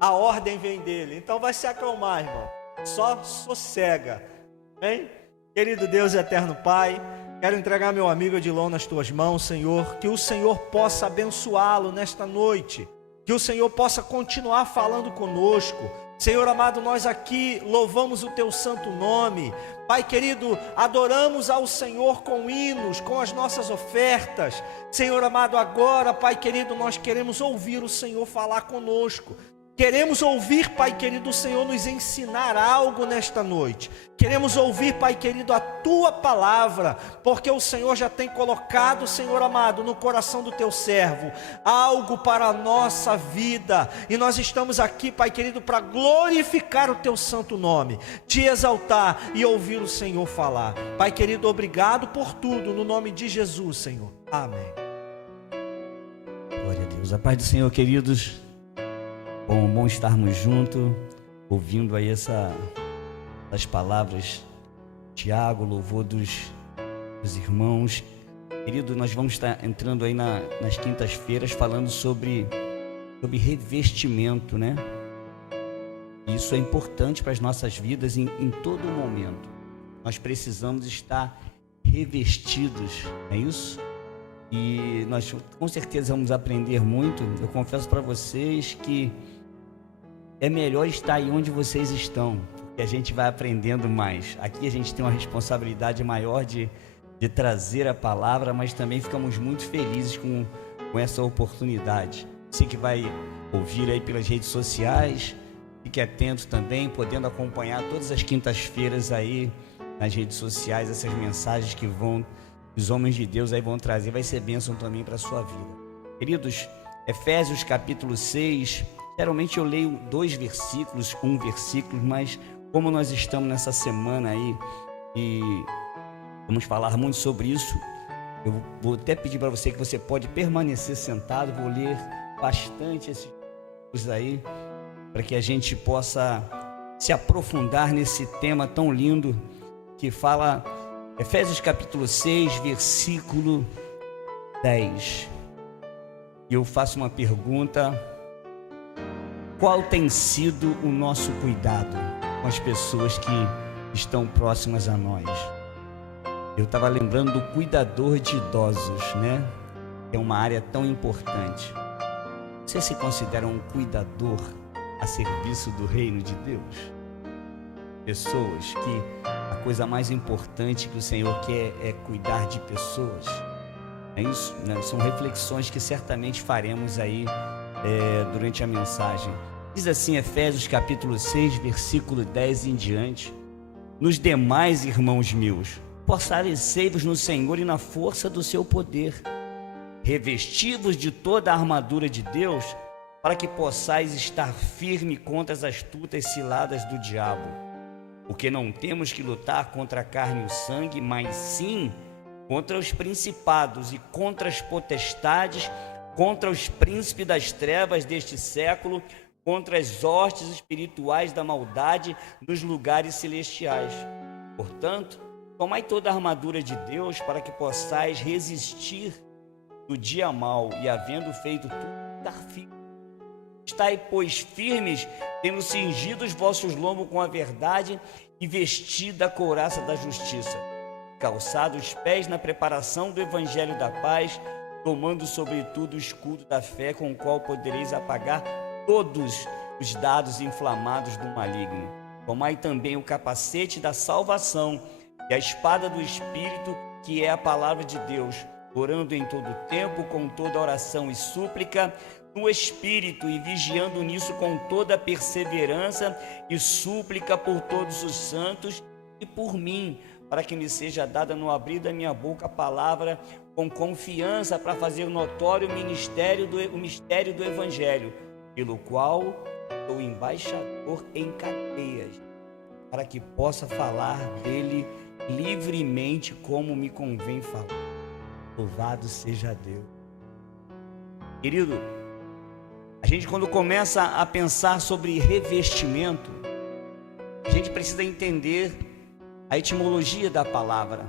A ordem vem dele. Então vai se acalmar, irmão. Só sossega. Hein? Querido Deus e eterno Pai, quero entregar meu amigo Edilon nas tuas mãos, Senhor. Que o Senhor possa abençoá-lo nesta noite. Que o Senhor possa continuar falando conosco. Senhor amado, nós aqui louvamos o teu santo nome. Pai querido, adoramos ao Senhor com hinos, com as nossas ofertas. Senhor amado, agora, Pai querido, nós queremos ouvir o Senhor falar conosco. Queremos ouvir, Pai querido, o Senhor nos ensinar algo nesta noite. Queremos ouvir, Pai querido, a Tua palavra, porque o Senhor já tem colocado, Senhor amado, no coração do Teu servo, algo para a nossa vida. E nós estamos aqui, Pai querido, para glorificar o Teu santo nome, Te exaltar e ouvir o Senhor falar. Pai querido, obrigado por tudo, no nome de Jesus, Senhor. Amém. Glória a Deus. A paz do Senhor, queridos. Bom estarmos juntos, ouvindo aí essas palavras, Tiago, louvor dos irmãos. Querido, nós vamos estar entrando aí nas quintas-feiras falando sobre revestimento, né? Isso é importante para as nossas vidas em todo momento. Nós precisamos estar revestidos, é isso? E nós com certeza vamos aprender muito. Eu confesso para vocês que é melhor estar aí onde vocês estão, porque a gente vai aprendendo mais. Aqui a gente tem uma responsabilidade maior de trazer a palavra, mas também ficamos muito felizes com essa oportunidade. Você que vai ouvir aí pelas redes sociais, fique atento também, podendo acompanhar todas as quintas-feiras aí nas redes sociais, essas mensagens que os homens de Deus aí vão trazer, vai ser bênção também para a sua vida. Queridos, Efésios capítulo 6, geralmente eu leio 2 versículos, 1 versículo, mas como nós estamos nessa semana aí e vamos falar muito sobre isso, eu vou até pedir para você que você pode permanecer sentado, vou ler bastante esses versículos aí, para que a gente possa se aprofundar nesse tema tão lindo que fala Efésios capítulo 6, versículo 10. E eu faço uma pergunta: qual tem sido o nosso cuidado com as pessoas que estão próximas a nós? Eu estava lembrando do cuidador de idosos, né? É uma área tão importante. Você se considera um cuidador a serviço do reino de Deus? Pessoas que a coisa mais importante que o Senhor quer é cuidar de pessoas. É isso, né? São reflexões que certamente faremos aí durante a mensagem. Diz assim Efésios capítulo 6, versículo 10 em diante: nos demais, irmãos meus, fortalecei-vos no Senhor e na força do seu poder, revesti-vos de toda a armadura de Deus, para que possais estar firme contra as astutas ciladas do diabo. Porque não temos que lutar contra a carne e o sangue, mas sim contra os principados e contra as potestades, contra os príncipes das trevas deste século, contra as hostes espirituais da maldade nos lugares celestiais. Portanto, tomai toda a armadura de Deus para que possais resistir no dia mau e, havendo feito tudo, estar firme. Estai, pois, firmes, tendo cingido os vossos lombos com a verdade e vestida a couraça da justiça, calçados os pés na preparação do evangelho da paz, tomando sobretudo o escudo da fé, com o qual podereis apagar todos os dardos inflamados do maligno. Tomai também o capacete da salvação e a espada do Espírito, que é a palavra de Deus, orando em todo tempo com toda oração e súplica no Espírito, e vigiando nisso com toda perseverança e súplica por todos os santos e por mim, para que me seja dada no abrir da minha boca a palavra com confiança, para fazer notório o mistério do Evangelho, pelo qual sou embaixador em cadeias, para que possa falar dele livremente como me convém falar. Louvado seja Deus. Querido, a gente quando começa a pensar sobre revestimento, a gente precisa entender a etimologia da palavra.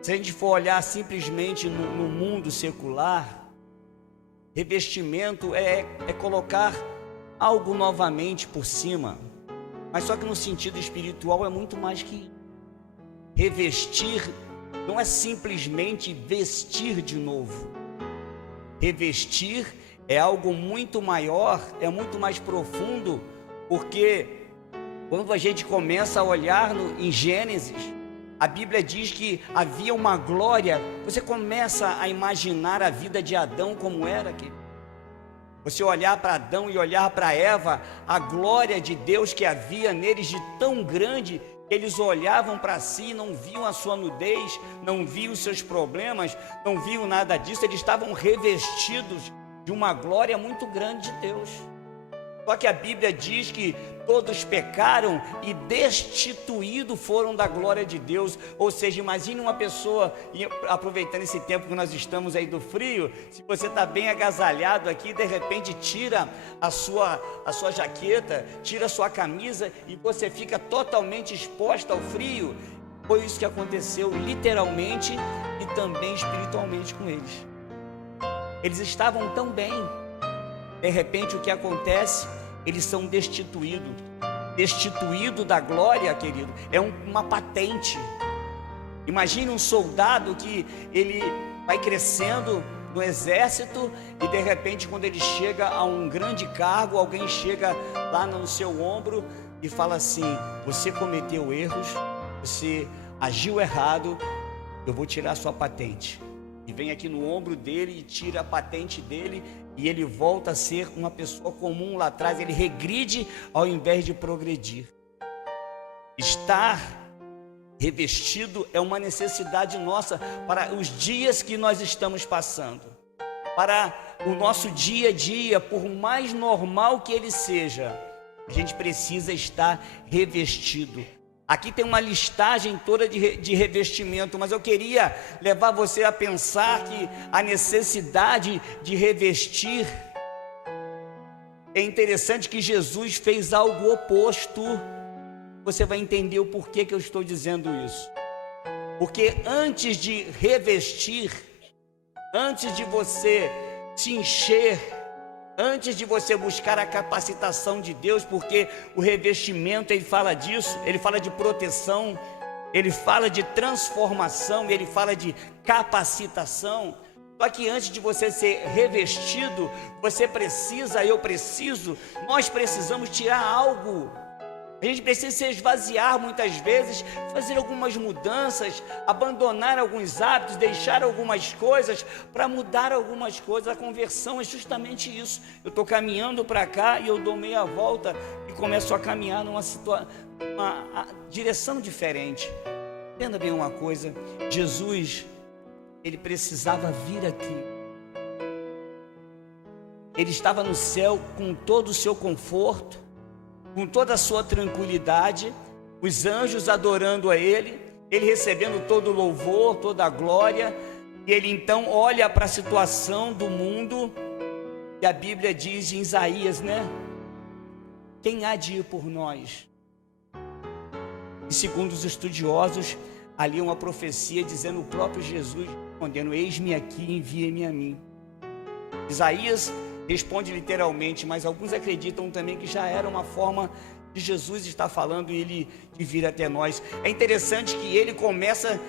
Se a gente for olhar simplesmente no mundo secular, revestimento é colocar algo novamente por cima, mas só que no sentido espiritual é muito mais que isso. Revestir não é simplesmente vestir de novo. Revestir é algo muito maior, é muito mais profundo, porque quando a gente começa a olhar em Gênesis, a Bíblia diz que havia uma glória. Você começa a imaginar a vida de Adão como era aqui. Você olhar para Adão e olhar para Eva, a glória de Deus que havia neles de tão grande, que eles olhavam para si, não viam a sua nudez, não viam os seus problemas, não viam nada disso, eles estavam revestidos de uma glória muito grande de Deus. Só que a Bíblia diz que todos pecaram e destituídos foram da glória de Deus. Ou seja, imagine uma pessoa, e aproveitando esse tempo que nós estamos aí do frio, se você está bem agasalhado aqui, de repente tira a sua jaqueta, tira a sua camisa e você fica totalmente exposto ao frio. Foi isso que aconteceu literalmente e também espiritualmente com eles. Eles estavam tão bem. De repente o que acontece? Eles são destituídos. Destituído da glória, querido, é uma patente. Imagine um soldado que ele vai crescendo no exército e de repente quando ele chega a um grande cargo, alguém chega lá no seu ombro e fala assim: você cometeu erros, você agiu errado, eu vou tirar sua patente. E vem aqui no ombro dele e tira a patente dele, e ele volta a ser uma pessoa comum lá atrás. Ele regride ao invés de progredir. Estar revestido é uma necessidade nossa para os dias que nós estamos passando, para o nosso dia a dia, por mais normal que ele seja. A gente precisa estar revestido. Aqui tem uma listagem toda de revestimento, mas eu queria levar você a pensar que a necessidade de revestir, é interessante que Jesus fez algo oposto. Você vai entender o porquê que eu estou dizendo isso. Porque antes de revestir, antes de você se encher, antes de você buscar a capacitação de Deus, porque o revestimento, ele fala disso, ele fala de proteção, ele fala de transformação, ele fala de capacitação. Só que antes de você ser revestido, você precisa, nós precisamos tirar algo. A gente precisa se esvaziar muitas vezes, fazer algumas mudanças, abandonar alguns hábitos, deixar algumas coisas para mudar algumas coisas. A conversão é justamente isso. Eu estou caminhando para cá e eu dou meia volta e começo a caminhar numa direção diferente. Entenda bem uma coisa: Jesus, ele precisava vir aqui. Ele estava no céu com todo o seu conforto, com toda a sua tranquilidade, os anjos adorando a ele, ele recebendo todo o louvor, toda a glória, e ele então olha para a situação do mundo, e a Bíblia diz em Isaías, né? Quem há de ir por nós? E segundo os estudiosos, ali uma profecia dizendo o próprio Jesus respondendo: eis-me aqui, envia-me a mim. Isaías responde literalmente, mas alguns acreditam também que já era uma forma de Jesus estar falando e ele de vir até nós. É interessante que ele começa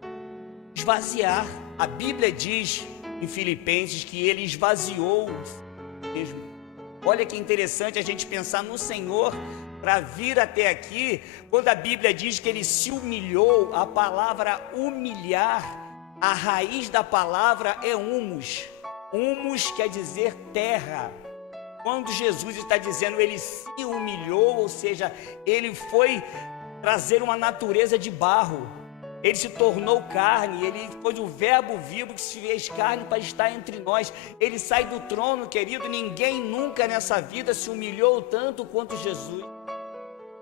a esvaziar. A Bíblia diz em Filipenses que ele esvaziou mesmo. Olha que interessante a gente pensar no Senhor para vir até aqui, quando a Bíblia diz que ele se humilhou. A palavra humilhar, a raiz da palavra é humus. Humus quer dizer terra. Quando Jesus está dizendo ele se humilhou, ou seja, ele foi trazer uma natureza de barro, ele se tornou carne, ele foi o verbo vivo que se fez carne para estar entre nós. Ele sai do trono, querido. Ninguém nunca nessa vida se humilhou tanto quanto Jesus.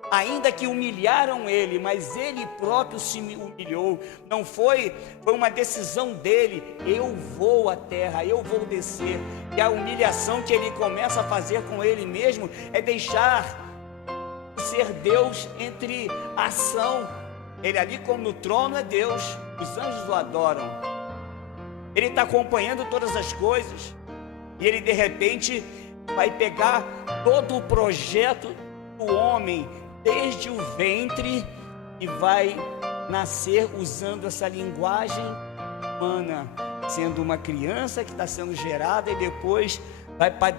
Ainda que humilharam ele, mas ele próprio se humilhou. Não foi uma decisão dele: eu vou à terra, eu vou descer. E a humilhação que ele começa a fazer com ele mesmo é deixar de ser Deus entre a ação. Ele ali como no trono é Deus, os anjos o adoram, ele está acompanhando todas as coisas, e ele de repente vai pegar todo o projeto do homem, desde o ventre, e vai nascer usando essa linguagem humana, sendo uma criança que está sendo gerada, e depois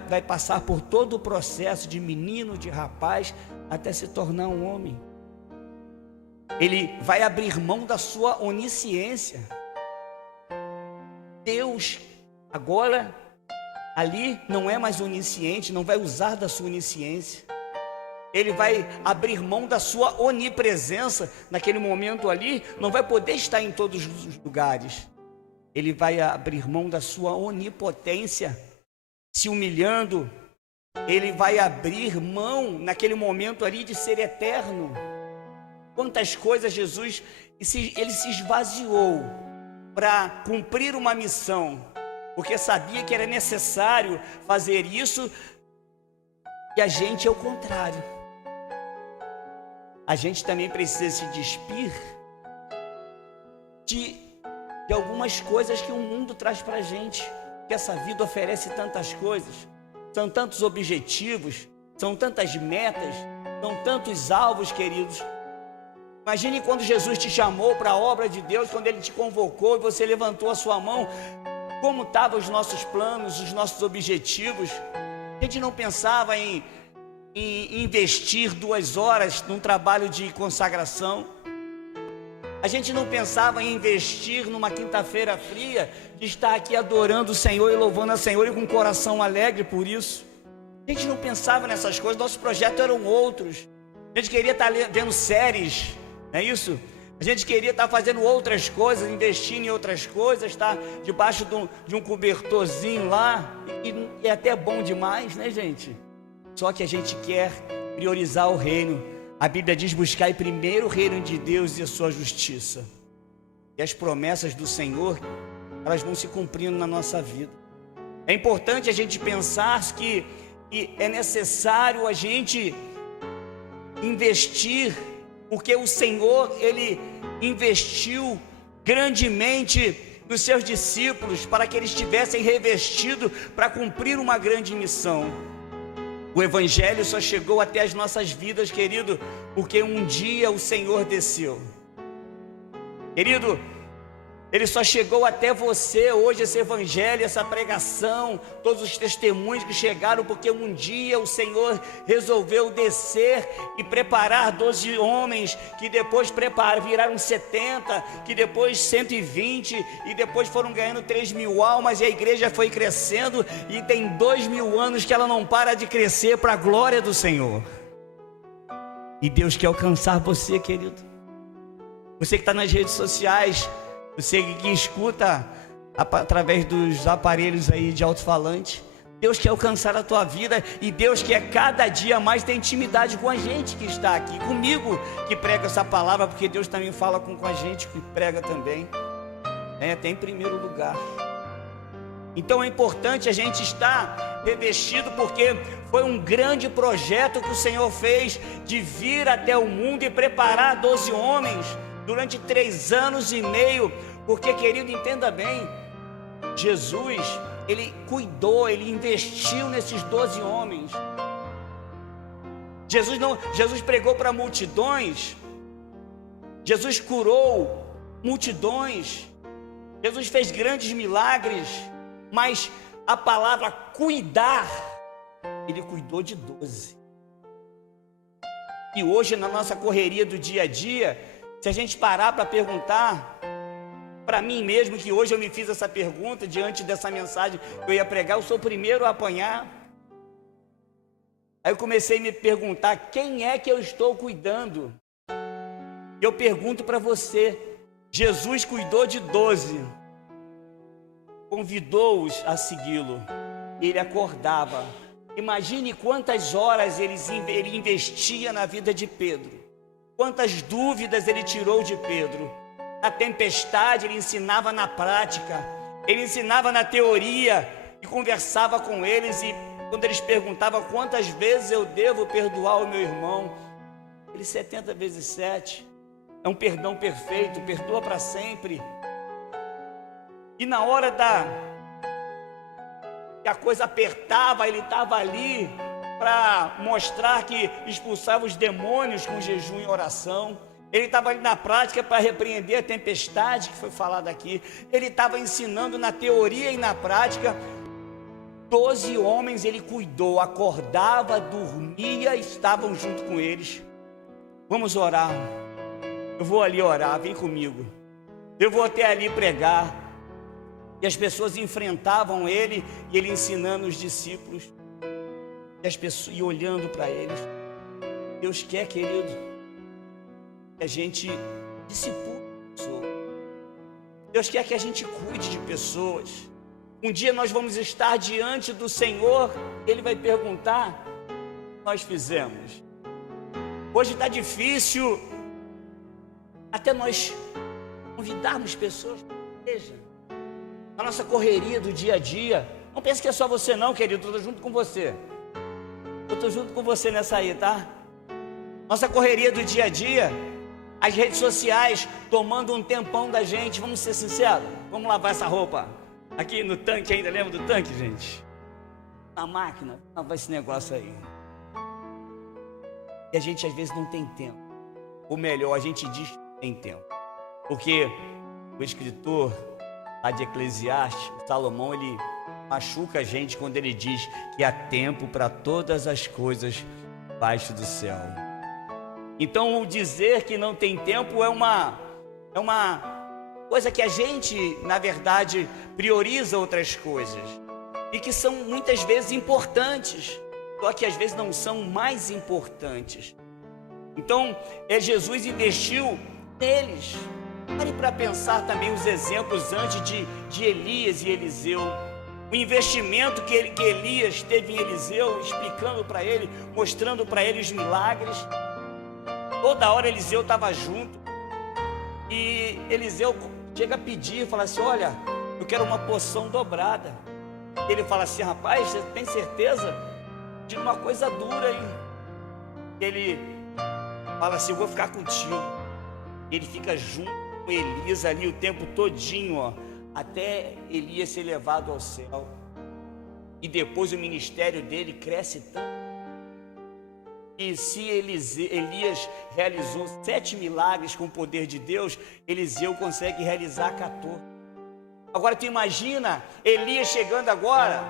vai passar por todo o processo de menino, de rapaz, até se tornar um homem. Ele vai abrir mão da sua onisciência. Deus agora ali não é mais onisciente, não vai usar da sua onisciência. Ele vai abrir mão da sua onipresença. Naquele momento ali, não vai poder estar em todos os lugares. Ele vai abrir mão da sua onipotência, se humilhando. Ele vai abrir mão naquele momento ali de ser eterno. Quantas coisas Jesus, ele se esvaziou para cumprir uma missão, porque sabia que era necessário fazer isso. E a gente é o contrário. A gente também precisa se despir de algumas coisas que o mundo traz para a gente, que essa vida oferece tantas coisas, são tantos objetivos, são tantas metas, são tantos alvos, queridos. Imagine quando Jesus te chamou para a obra de Deus, quando Ele te convocou e você levantou a sua mão, como estavam os nossos planos, os nossos objetivos. A gente não pensava em investir 2 horas num trabalho de consagração. A gente não pensava em investir numa quinta-feira fria, de estar aqui adorando o Senhor e louvando a Senhor e com o coração alegre por isso. A gente não pensava nessas coisas, nossos projetos eram outros. A gente queria estar vendo séries, não é isso? A gente queria estar fazendo outras coisas, investindo em outras coisas, estar debaixo de um cobertorzinho lá, e é até bom demais, né, gente? Só que a gente quer priorizar o reino. A Bíblia diz: buscar primeiro o reino de Deus e a sua justiça. E as promessas do Senhor, elas vão se cumprindo na nossa vida. É importante a gente pensar que é necessário a gente investir, porque o Senhor, Ele investiu grandemente nos seus discípulos, para que eles estivessem revestidos para cumprir uma grande missão. O Evangelho só chegou até as nossas vidas, querido, porque um dia o Senhor desceu. Querido, Ele só chegou até você hoje, esse Evangelho, essa pregação, todos os testemunhos que chegaram, porque um dia o Senhor resolveu descer e preparar 12 homens, que depois viraram 70, que depois 120, e depois foram ganhando 3.000 almas, e a igreja foi crescendo, e tem 2.000 anos que ela não para de crescer para a glória do Senhor. E Deus quer alcançar você, querido. Você que está nas redes sociais, você que escuta através dos aparelhos aí de alto-falante, Deus quer alcançar a tua vida, e Deus quer cada dia mais ter intimidade com a gente que está aqui, comigo que prega essa palavra, porque Deus também fala com a gente que prega também, até em primeiro lugar. Então é importante a gente estar revestido, porque foi um grande projeto que o Senhor fez, de vir até o mundo e preparar 12 homens durante 3 anos e meio, porque, querido, entenda bem, Jesus, Ele cuidou, Ele investiu nesses 12 homens. Jesus pregou para multidões, Jesus curou multidões, Jesus fez grandes milagres, mas a palavra cuidar, Ele cuidou de 12. E hoje, na nossa correria do dia a dia, se a gente parar para perguntar, para mim mesmo, que hoje eu me fiz essa pergunta diante dessa mensagem que eu ia pregar, eu sou o primeiro a apanhar. Aí eu comecei a me perguntar: quem é que eu estou cuidando? Eu pergunto para você: Jesus cuidou de 12, convidou-os a segui-lo, ele acordava. Imagine quantas horas ele investia na vida de Pedro. Quantas dúvidas ele tirou de Pedro. Na tempestade ele ensinava na prática, ele ensinava na teoria e conversava com eles, e quando eles perguntavam quantas vezes eu devo perdoar o meu irmão, ele 70 vezes 7, é um perdão perfeito, perdoa para sempre. E na hora que a coisa apertava, ele estava ali para mostrar que expulsava os demônios com jejum e oração. Ele estava ali na prática para repreender a tempestade que foi falada aqui. Ele estava ensinando na teoria e na prática. 12 homens ele cuidou, acordava, dormia, estavam junto com eles. Vamos orar. Eu vou ali orar, vem comigo. Eu vou até ali pregar. E as pessoas enfrentavam ele, e ele ensinando os discípulos. E as pessoas e olhando para eles. Deus quer, querido, que a gente discipule pessoas. Deus quer que a gente cuide de pessoas. Um dia nós vamos estar diante do Senhor, Ele vai perguntar: nós fizemos. Hoje está difícil até nós convidarmos pessoas para a igreja. A nossa correria do dia a dia. Não pense que é só você não, querido, eu estou junto com você. Eu estou junto com você nessa aí, tá? Nossa correria do dia a dia, as redes sociais tomando um tempão da gente. Vamos ser sinceros, vamos lavar essa roupa aqui no tanque ainda, lembra do tanque, gente? Na máquina, lavar esse negócio aí. E a gente às vezes não tem tempo. Ou melhor, a gente diz que tem tempo. Porque o escritor lá de Eclesiastes, Salomão, ele machuca a gente quando ele diz que há tempo para todas as coisas debaixo do céu. Então, o dizer que não tem tempo é uma coisa que a gente, na verdade, prioriza outras coisas e que são muitas vezes importantes, só que às vezes não são mais importantes. Então, Jesus investiu neles. Pare para pensar também os exemplos antes de Elias e Eliseu. O investimento que Elias teve em Eliseu, explicando para ele, mostrando para ele os milagres. Toda hora Eliseu estava junto. E Eliseu chega a pedir, fala assim: olha, eu quero uma porção dobrada. Ele fala assim: rapaz, você tem certeza? De uma coisa dura, hein? Ele fala assim: eu vou ficar contigo. Ele fica junto com Elias ali o tempo todinho, ó, até Elias ser levado ao céu. E depois o ministério dele cresce tanto. E se Elias realizou 7 milagres com o poder de Deus, Eliseu consegue realizar 14. Agora tu imagina Elias chegando agora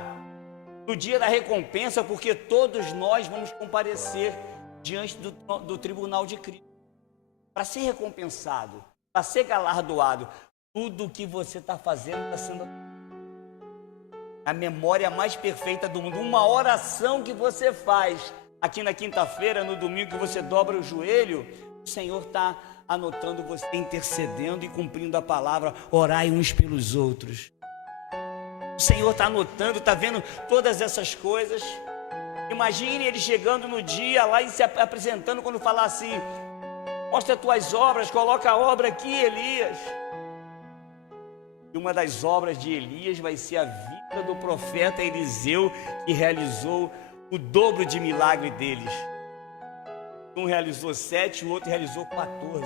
no dia da recompensa, porque todos nós vamos comparecer diante do tribunal de Cristo para ser recompensado, para ser galardoado. Tudo o que você está fazendo está sendo a memória mais perfeita do mundo. Uma oração que você faz aqui na quinta-feira, no domingo, que você dobra o joelho, o Senhor está anotando você, intercedendo e cumprindo a palavra: orai uns pelos outros. O Senhor está anotando, está vendo todas essas coisas. Imagine ele chegando no dia lá e se apresentando, quando falar assim: mostra as tuas obras, coloca a obra aqui, Elias. E uma das obras de Elias vai ser a vida do profeta Eliseu, que realizou o dobro de milagre deles. Um realizou 7, o outro realizou 14.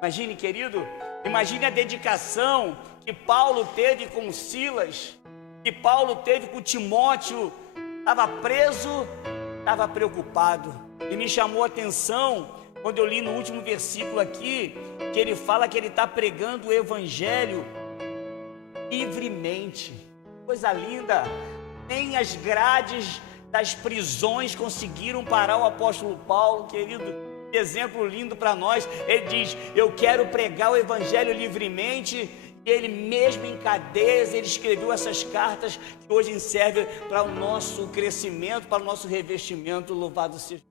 Imagine, querido, imagine a dedicação que Paulo teve com Silas, que Paulo teve com Timóteo. Estava preso, estava preocupado. E me chamou a atenção quando eu li no último versículo aqui, que ele fala que ele está pregando o evangelho livremente. Coisa linda. Nem as grades das prisões conseguiram parar o apóstolo Paulo, querido. Exemplo lindo para nós. Ele diz: eu quero pregar o evangelho livremente. E ele mesmo em cadeias, ele escreveu essas cartas que hoje servem para o nosso crescimento, para o nosso revestimento. Louvado seja.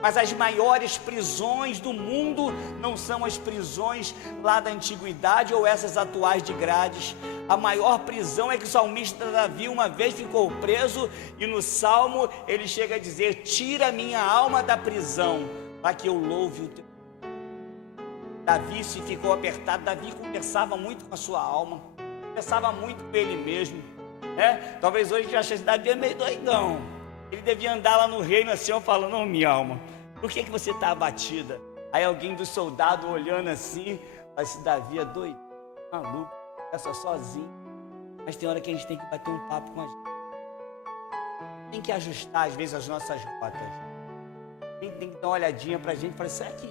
Mas as maiores prisões do mundo não são as prisões lá da antiguidade ou essas atuais de grades. A maior prisão é que o salmista Davi uma vez ficou preso, e no Salmo ele chega a dizer: tira minha alma da prisão, para que eu louve o teu. Davi se ficou apertado. Davi conversava muito com a sua alma, conversava muito com ele mesmo, né? Talvez hoje a gente ache que Davi é meio doidão. Ele devia andar lá no reino assim, ó, falando: não, minha alma, por que você está abatida? Aí alguém do soldado olhando assim, fala assim: Davi é doido, maluco. conversa sozinho, mas tem hora que a gente tem que bater um papo com a gente. Tem que ajustar, às vezes, as nossas rotas. Tem que dar uma olhadinha pra gente e falar, será que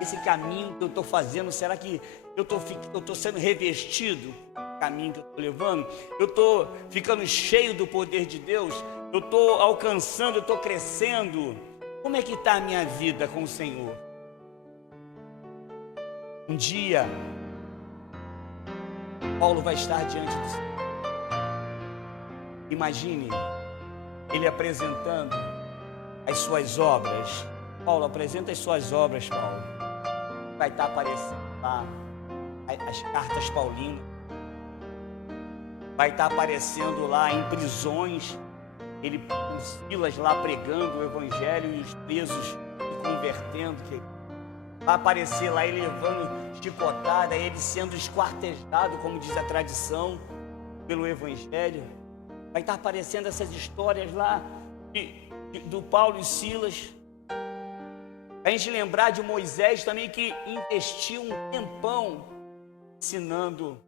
esse caminho que eu estou fazendo, será que eu estou sendo revestido do caminho que eu estou levando? Eu estou ficando cheio do poder de Deus? Eu estou alcançando, eu estou crescendo? Como é que está a minha vida com o Senhor? Um dia, Paulo vai estar diante do Senhor. Imagine ele apresentando as suas obras. Paulo, apresenta as suas obras, Paulo. Vai estar aparecendo lá as cartas paulinas. Vai estar aparecendo lá em prisões, ele com Silas lá pregando o evangelho e os presos se convertendo. Vai aparecer lá ele levando chicotada, ele sendo esquartejado, como diz a tradição, pelo evangelho. Vai estar aparecendo essas histórias lá do Paulo e Silas. A gente lembrar de Moisés também, que investiu um tempão ensinando.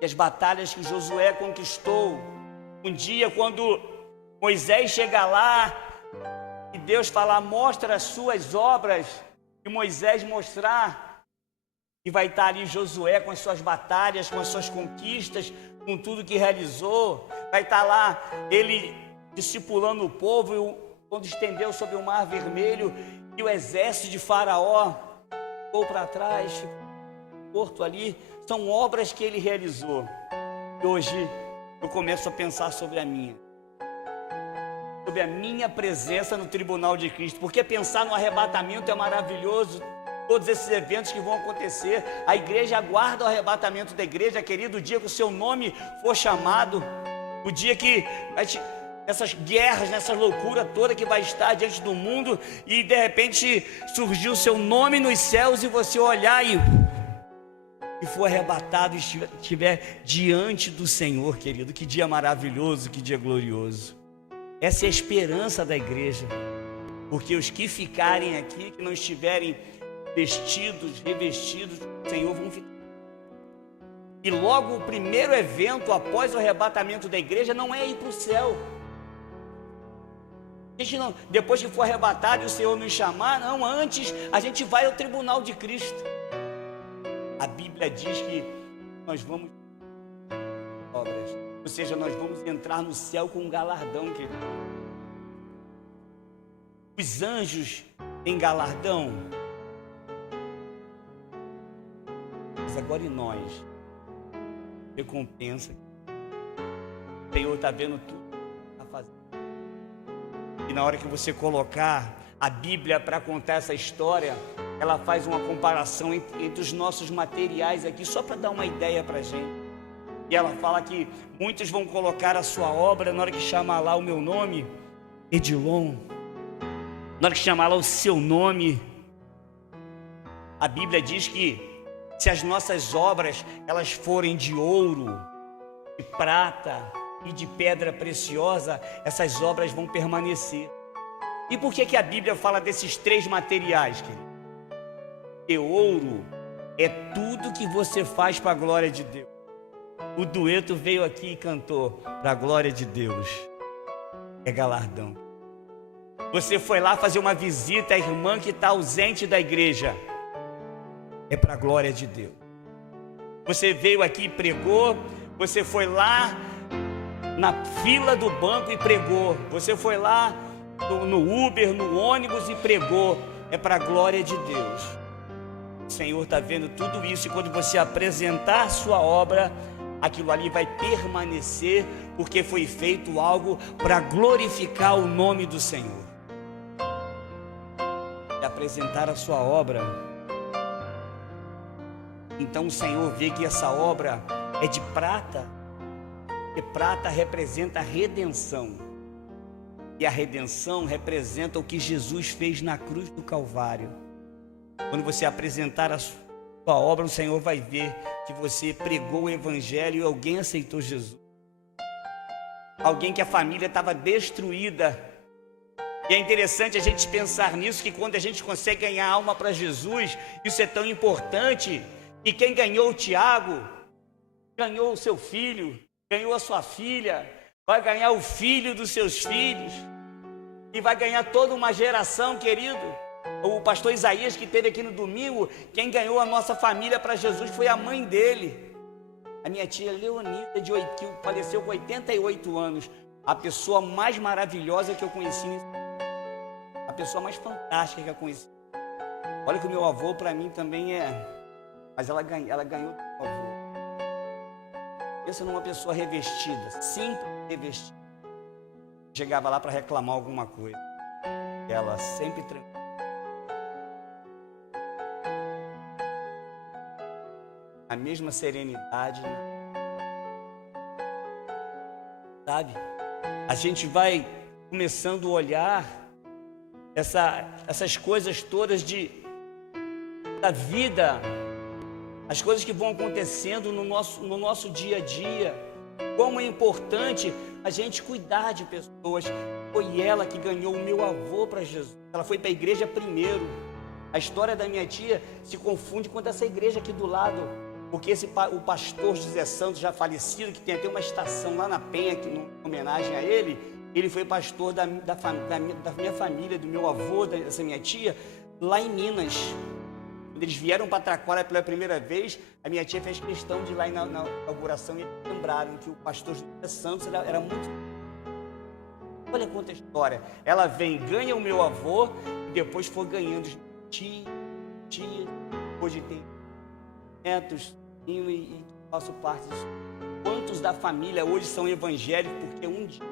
E as batalhas que Josué conquistou. Um dia, quando Moisés chega lá e Deus fala, mostra as suas obras, e Moisés mostrar, e vai estar ali Josué com as suas batalhas, com as suas conquistas, com tudo que realizou. Vai estar lá ele discipulando o povo, quando estendeu sobre o Mar Vermelho e o exército de Faraó ficou para trás, ficou morto ali. São obras que ele realizou. E hoje eu começo a pensar sobre a minha presença no tribunal de Cristo, porque pensar no arrebatamento é maravilhoso. Todos esses eventos que vão acontecer, a igreja aguarda o arrebatamento da igreja, querido, o dia que o seu nome for chamado, o dia que essas guerras, nessa loucura toda que vai estar diante do mundo, e de repente surgiu o seu nome nos céus e você olhar e for arrebatado e estiver diante do Senhor, querido. Que dia maravilhoso, que dia glorioso. Essa é a esperança da igreja, porque os que ficarem aqui, que não estiverem vestidos, revestidos do Senhor, vão ficar. E logo o primeiro evento após o arrebatamento da igreja não é ir para o céu. A gente não, depois que for arrebatado e o Senhor nos chamar, não, antes a gente vai ao tribunal de Cristo. A Bíblia diz que nós vamos obras, ou seja, nós vamos entrar no céu com um galardão, querido. Os anjos têm galardão, mas agora e nós? Recompensa. O Senhor está vendo tudo que está fazendo. E na hora que você colocar a Bíblia para contar essa história, ela faz uma comparação entre os nossos materiais aqui, só para dar uma ideia para a gente. E ela fala que muitos vão colocar a sua obra, na hora que chamar lá o meu nome, Edilon, na hora que chamar lá o seu nome, a Bíblia diz que se as nossas obras elas forem de ouro, de prata e de pedra preciosa, essas obras vão permanecer. E por que a Bíblia fala desses três materiais, querido? Porque ouro é tudo que você faz para a glória de Deus. O dueto veio aqui e cantou para a glória de Deus. É galardão. Você foi lá fazer uma visita à irmã que está ausente da igreja. É para a glória de Deus. Você veio aqui e pregou. Você foi lá na fila do banco e pregou. Você foi lá no Uber, no ônibus e pregou. É para a glória de Deus. O Senhor está vendo tudo isso, e quando você apresentar a sua obra, aquilo ali vai permanecer, porque foi feito algo para glorificar o nome do Senhor. E apresentar a sua obra, então o Senhor vê que essa obra é de prata, e prata representa a redenção, e a redenção representa o que Jesus fez na cruz do Calvário. Quando você apresentar a sua obra, o Senhor vai ver que você pregou o evangelho e alguém aceitou Jesus. Alguém que a família estava destruída, E é interessante a gente pensar nisso, que quando a gente consegue ganhar alma para Jesus, isso é tão importante. E quem ganhou o Tiago, ganhou o seu filho, ganhou a sua filha, vai ganhar o filho dos seus filhos, e vai ganhar toda uma geração, querido. O pastor Isaías, que esteve aqui no domingo, quem ganhou a nossa família para Jesus foi a mãe dele, a minha tia Leonida, que faleceu com 88 anos, a pessoa mais maravilhosa que eu conheci, a pessoa mais fantástica que eu conheci. Olha que o meu avô para mim também mas ela ganhou do meu avô. Pensa numa pessoa revestida, sempre revestida. Chegava lá para reclamar alguma coisa, ela sempre tranquila. A mesma serenidade, sabe? A gente vai começando a olhar essas coisas todas da vida, as coisas que vão acontecendo no nosso dia a dia, como é importante a gente cuidar de pessoas. Foi ela que ganhou o meu avô para Jesus, ela foi para a igreja primeiro. A história da minha tia se confunde com essa igreja aqui do lado, porque o pastor José Santos, já falecido, que tem até uma estação lá na Penha, que, em homenagem a ele foi pastor da minha família, do meu avô, dessa minha tia, lá em Minas. Quando eles vieram para Taquara pela primeira vez, a minha tia fez questão de ir lá na inauguração, e eles lembraram que o pastor José Santos era muito... Olha quanta história. Ela ganha o meu avô, e depois foi ganhando tia, hoje tem netos, e faço parte disso. Quantos da família hoje são evangélicos? Porque um dia,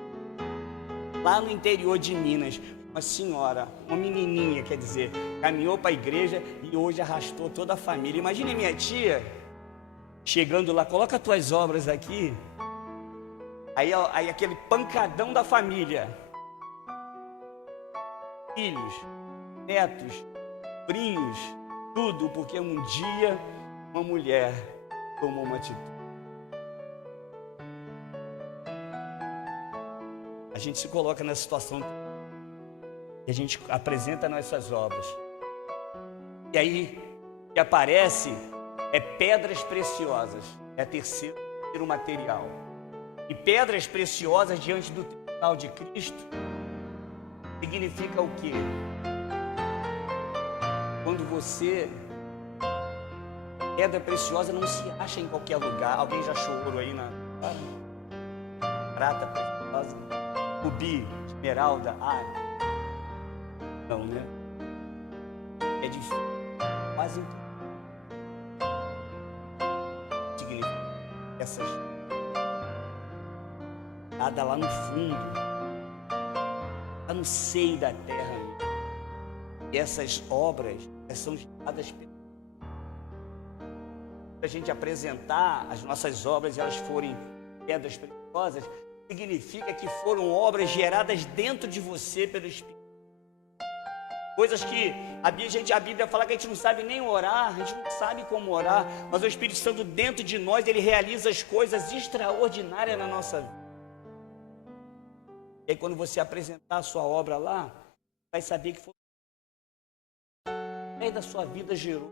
lá no interior de Minas, uma senhora, uma menininha, quer dizer, caminhou para a igreja e hoje arrastou toda a família. Imagine minha tia chegando lá, coloca as tuas obras aqui. Aí aquele pancadão da família, filhos, netos, primos, tudo, porque um dia uma mulher tomou uma atitude. A gente se coloca nessa situação e a gente apresenta nossas obras. E aí que aparece pedras preciosas, é terceiro material. E pedras preciosas diante do tribunal de Cristo significa o quê? Quando pedra preciosa não se acha em qualquer lugar. Alguém já achou ouro aí prata preciosa, rubi, esmeralda, não, né? É difícil, quase impossível. Significa essas nada lá no fundo, lá no seio da terra. E essas obras são geradas para a gente apresentar as nossas obras e elas forem pedras preciosas, significa que foram obras geradas dentro de você pelo Espírito. Coisas que a Bíblia fala que a gente não sabe nem orar, a gente não sabe como orar, mas o Espírito Santo dentro de nós, ele realiza as coisas extraordinárias na nossa vida. E aí quando você apresentar a sua obra lá, vai saber que foi da sua vida gerou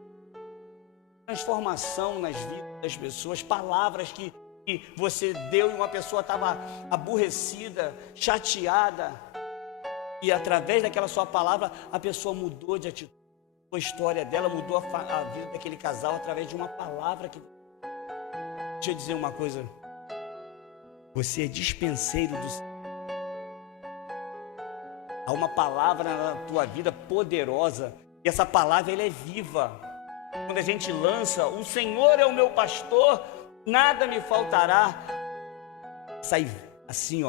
transformação nas vidas das pessoas, palavras que você deu e uma pessoa estava aborrecida, chateada, e através daquela sua palavra a pessoa mudou de atitude, a história dela mudou a vida daquele casal através de uma palavra que... Deixa eu dizer uma coisa, você é dispenseiro do Senhor. Há uma palavra na tua vida poderosa, e essa palavra ela é viva. Quando a gente lança, o Senhor é o meu pastor, nada me faltará, sai assim,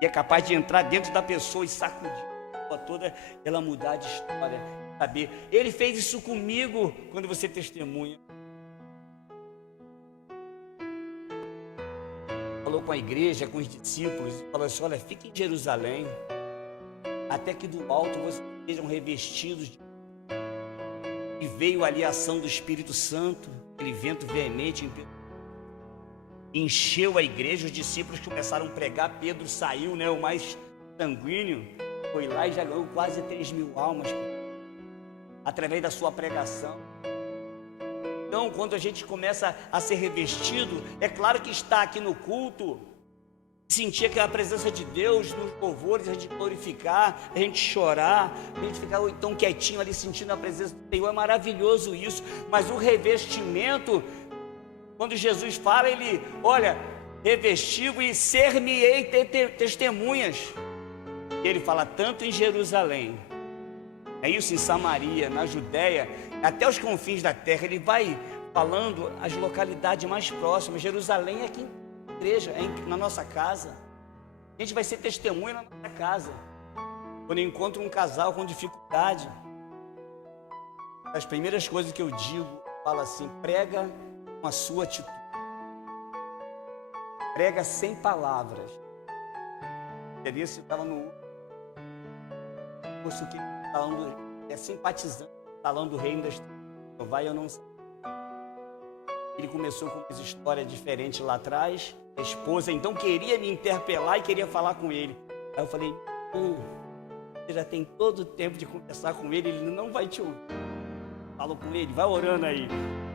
e é capaz de entrar dentro da pessoa e sacudir a toda, ela mudar de história, saber, ele fez isso comigo. Quando você testemunha, falou com a igreja, com os discípulos, e falou assim: olha, fique em Jerusalém, até que do alto vocês sejam revestidos de... E veio ali a ação do Espírito Santo, aquele vento veemente, encheu a igreja, os discípulos começaram a pregar, Pedro saiu, o mais sanguíneo, foi lá e já ganhou quase 3.000 almas através da sua pregação. Então, quando a gente começa a ser revestido, é claro que está aqui no culto, sentir aquela presença de Deus nos louvores, a gente glorificar, a gente chorar, a gente ficar tão quietinho ali sentindo a presença do Senhor, é maravilhoso isso. Mas o revestimento, quando Jesus fala, ele, olha, revesti-vos e ser-me-ei testemunhas. Ele fala tanto em Jerusalém, é isso, em Samaria, na Judéia, até os confins da terra. Ele vai falando as localidades mais próximas. Jerusalém é aqui na igreja, é na nossa casa. A gente vai ser testemunha na nossa casa. Quando eu encontro um casal com dificuldade, as primeiras coisas que eu digo, falo assim: prega com a sua atitude, prega sem palavras. Eu estava no curso que falando, simpatizando, falando do reino das trevas. Vai, eu não sei. Ele começou com uma história diferente lá atrás. A esposa então queria me interpelar e queria falar com ele. Aí eu falei: você já tem todo o tempo de conversar com ele, ele não vai te ouvir. Falo com ele, vai orando aí.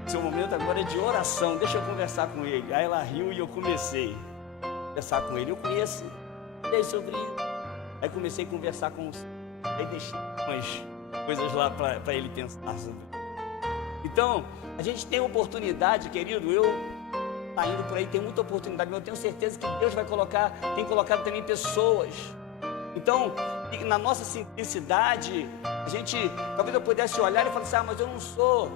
Seu momento agora é de oração, deixa eu conversar com ele. Aí ela riu e eu comecei a conversar com ele. Eu conheço, e aí, sobrinho? Aí comecei a conversar com o senhor. Aí deixei umas coisas lá para ele pensar sobre. Então, a gente tem oportunidade, querido. Eu tá indo por aí, tem muita oportunidade, mas eu tenho certeza que Deus vai colocar, tem colocado também pessoas. Então, na nossa simplicidade, a gente, talvez eu pudesse olhar e falar assim: mas eu não sou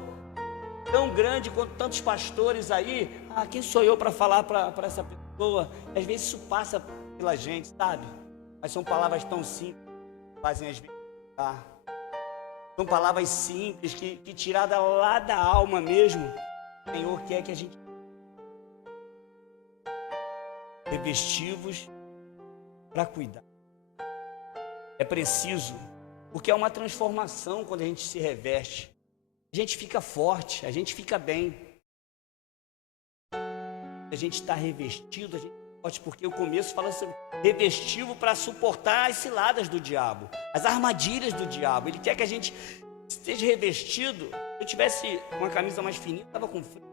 tão grande quanto tantos pastores aí. Quem sou eu para falar para essa pessoa? Às vezes isso passa pela gente, sabe? Mas são palavras tão simples que fazem às vezes. São palavras simples que tiradas lá da alma mesmo, o Senhor quer que a gente revestivos para cuidar. É preciso, porque é uma transformação quando a gente se reveste. A gente fica forte, a gente fica bem. A gente está revestido, a gente fica forte, porque o começo fala assim: revestivo para suportar as ciladas do diabo, as armadilhas do diabo. Ele quer que a gente esteja revestido. Se eu tivesse uma camisa mais fininha, eu estava com frio.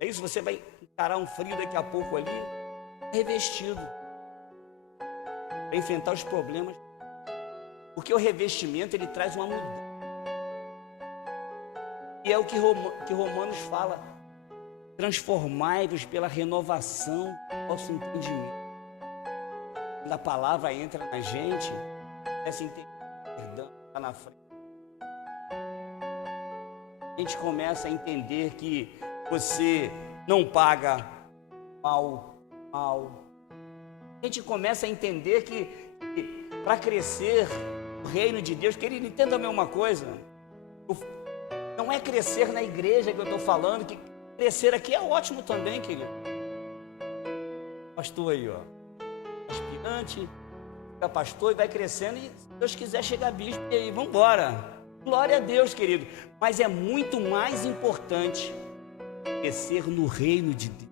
É isso, você vai encarar um frio daqui a pouco ali, revestido para enfrentar os problemas, porque o revestimento ele traz uma mudança, e é o que Romanos fala: transformai-vos pela renovação do vosso entendimento. Quando a palavra entra na gente, essa perdão está na frente, a gente começa a entender que você não paga mal. A gente começa a entender que para crescer o reino de Deus, querido, entenda a mesma coisa. Não é crescer na igreja que eu estou falando, que crescer aqui é ótimo também, querido. Pastor aí, ó, aspirante, fica pastor e vai crescendo, e se Deus quiser chegar bispo, e aí, vamos embora. Glória a Deus, querido. Mas é muito mais importante crescer no reino de Deus.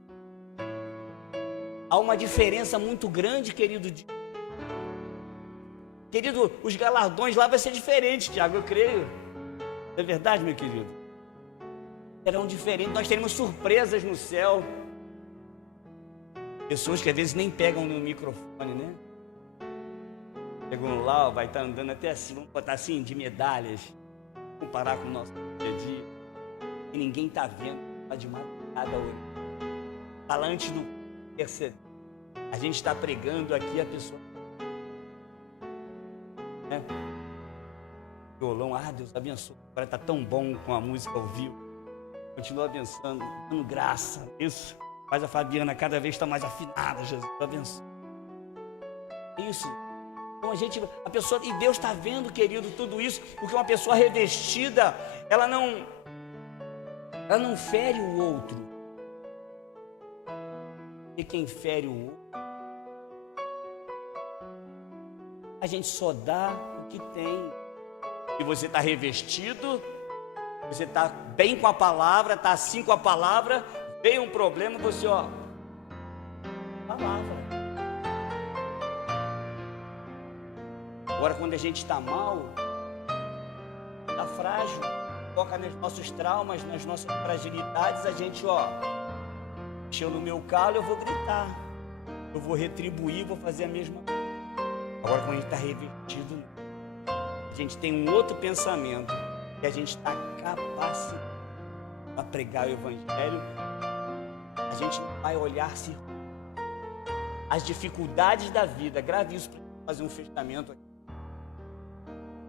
Há uma diferença muito grande, querido. Querido, os galardões lá vai ser diferente, Tiago, eu creio. É verdade, meu querido? Serão diferentes, nós teremos surpresas no céu. Pessoas que às vezes nem pegam no microfone, né? Chegam lá, vai estar andando até assim, vamos botar assim, de medalhas. Comparar com o nosso dia a dia. E ninguém está vendo, está de madrugada hoje. Fala antes do terceiro. A gente está pregando aqui, a pessoa, né? Violão, Deus abençoe. Agora está tão bom com a música ao vivo. Continua abençoando, dando graça. Isso faz a Fabiana cada vez está mais afinada. Jesus abençoe. Isso. Então a pessoa, e Deus está vendo, querido, tudo isso, porque uma pessoa revestida, ela não fere o outro. E quem fere o outro, a gente só dá o que tem. E você está revestido, você está bem com a palavra, está assim com a palavra, veio um problema, você, palavra. Agora, quando a gente está mal, está frágil, toca nos nossos traumas, nas nossas fragilidades, a gente, mexeu no meu calo, eu vou gritar, eu vou retribuir, vou fazer a mesma coisa. Agora, quando a gente está revestido, a gente tem um outro pensamento, que a gente está capacitado para pregar o Evangelho. A gente vai olhar-se as dificuldades da vida. Grave isso para fazer um fechamento aqui.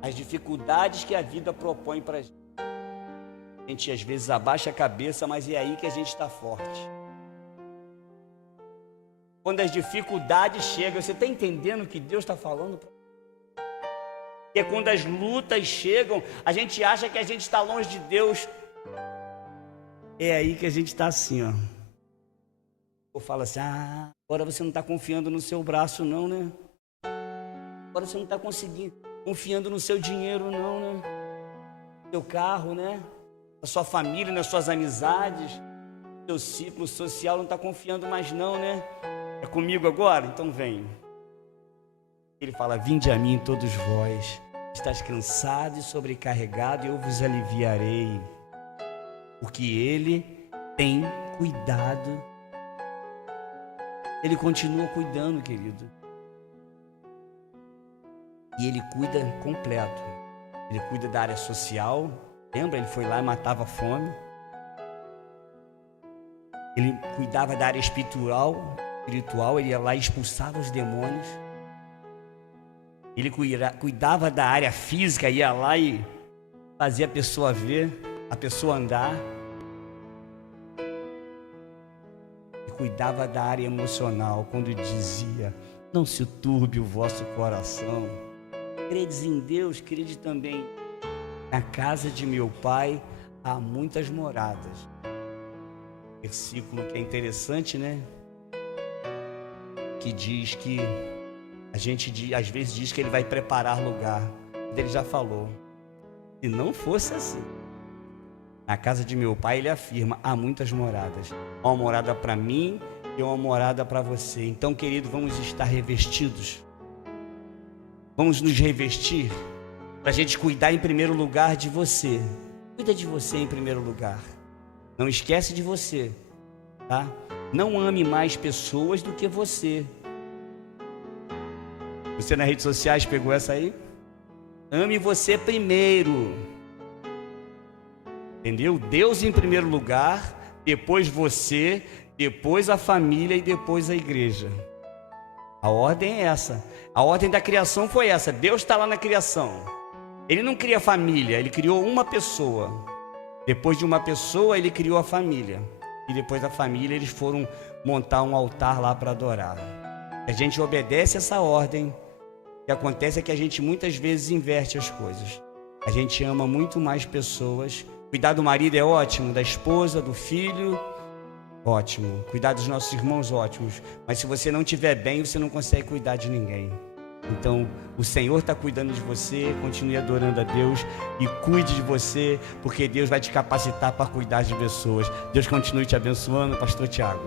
As dificuldades que a vida propõe para a gente. A gente às vezes abaixa a cabeça, mas é aí que a gente está forte. Quando as dificuldades chegam, você está entendendo o que Deus está falando? Porque quando as lutas chegam, a gente acha que a gente está longe de Deus. É aí que a gente está assim, Eu falo assim, agora você não está confiando no seu braço não, né? Agora você não está confiando no seu dinheiro não, né? No seu carro, né? Na sua família, nas suas amizades, no seu ciclo social, não está confiando mais não, né? É comigo agora? Então vem. Ele fala, vinde a mim todos vós, estás cansado e sobrecarregado, e eu vos aliviarei. Porque Ele tem cuidado. Ele continua cuidando, querido. E Ele cuida completo. Ele cuida da área social. Lembra? Ele foi lá e matava a fome. Ele cuidava da área espiritual. Ele ia lá e expulsava os demônios. Ele cuidava da área física, ia lá e fazia a pessoa ver, a pessoa andar. E cuidava da área emocional, quando dizia, não se turbe o vosso coração. Credes em Deus, crede também. Na casa de meu Pai há muitas moradas. Versículo que é interessante, né? Que diz que a gente às vezes diz que Ele vai preparar lugar. Ele já falou. Se não fosse assim, na casa de meu Pai, Ele afirma, há muitas moradas. Há uma morada para mim e uma morada para você. Então, querido, vamos estar revestidos. Vamos nos revestir para a gente cuidar em primeiro lugar de você. Cuida de você em primeiro lugar. Não esquece de você, tá? Não ame mais pessoas do que você. Você nas redes sociais pegou essa aí? Ame você primeiro. Entendeu? Deus em primeiro lugar, depois você, depois a família e depois a igreja. A ordem é essa. A ordem da criação foi essa. Deus está lá na criação. Ele não cria família, Ele criou uma pessoa. Depois de uma pessoa, Ele criou a família. E depois da família, eles foram montar um altar lá para adorar. A gente obedece essa ordem. O que acontece é que a gente muitas vezes inverte as coisas. A gente ama muito mais pessoas. Cuidar do marido é ótimo, da esposa, do filho, ótimo. Cuidar dos nossos irmãos, ótimos. Mas se você não estiver bem, você não consegue cuidar de ninguém. Então, o Senhor está cuidando de você, continue adorando a Deus e cuide de você, porque Deus vai te capacitar para cuidar de pessoas. Deus continue te abençoando, Pastor Tiago.